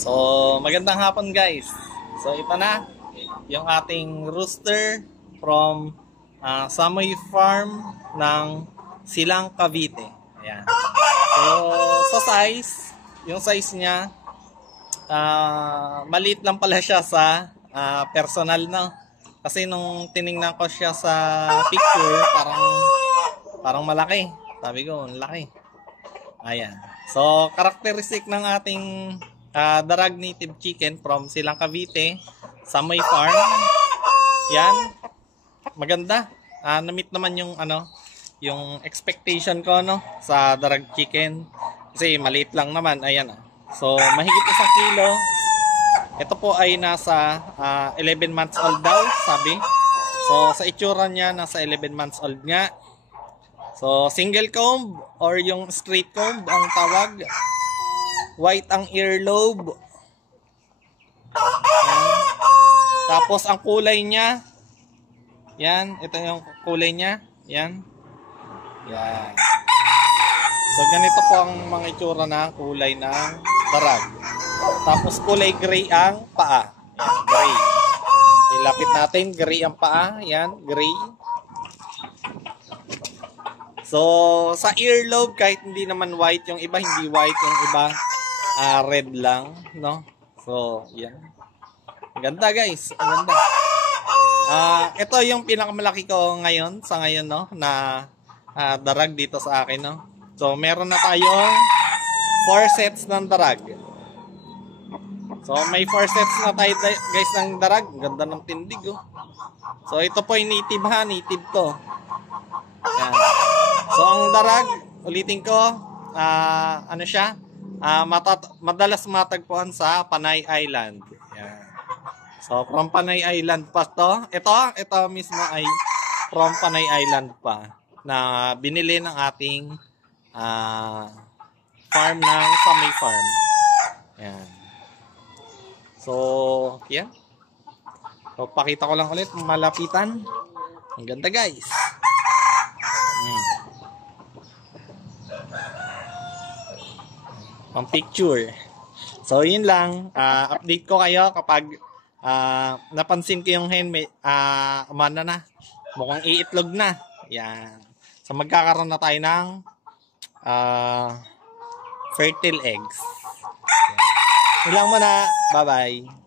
So, magandang hapon guys. So, ito na yung ating rooster from Samoy Farm ng Silang, Cavite. Ayan. So, sa size, yung size niya, maliit lang pala siya sa personal, no? Kasi nung tiningnan ko siya sa picture, parang malaki. Sabi ko, laki. Ayan. So, characteristic ng ating Darag Native Chicken from Silang, Cavite, Samoy Farm. Yan. Maganda. Na-meet naman yung yung expectation ko sa Darag Chicken. Kasi maliit lang naman. Ayan. So, mahigit 1 kilo. Ito po ay nasa 11 months old daw, sabi. So, sa itsura niya, nasa 11 months old nga. So, single comb or yung straight comb ang tawag. White ang earlobe. Yan. Tapos, ang kulay niya, yan. Ito yung kulay niya. Yan. Yan. So, ganito po ang mga itsura ng kulay ng darag. Tapos, kulay gray ang paa. Yan, gray. Ilapit natin, gray ang paa. Yan, gray. So, sa earlobe, kahit hindi naman white, yung iba hindi white, yung iba red lang, no? So, yan. Ang ganda, guys. Ang ganda. Ito yung pinakamalaki ko ngayon, sa ngayon, no? Na darag dito sa akin, no? So, meron na tayong 4 sets ng darag. So, may 4 sets na tayo, guys, ng darag. Ang ganda ng tindig, oh. So, ito po yung native, ha? Native to. Yan. So, ang darag, ulitin ko, ano siya? Madalas matagpuan sa Panay Island. Yan. So, from Panay Island pa to. Ito mismo ay from Panay Island pa na binili ng ating farm ng Samoy Farm. Yan. So, yan. So, pakita ko lang ulit, malapitan. Ang ganda, guys. Pang picture. So, yun lang. Update ko kayo kapag napansin ko yung hen, umana na. Mukhang iitlog na. Yan. So, magkakaroon na tayo ng fertile eggs. Yan. Yun lang muna. Bye-bye.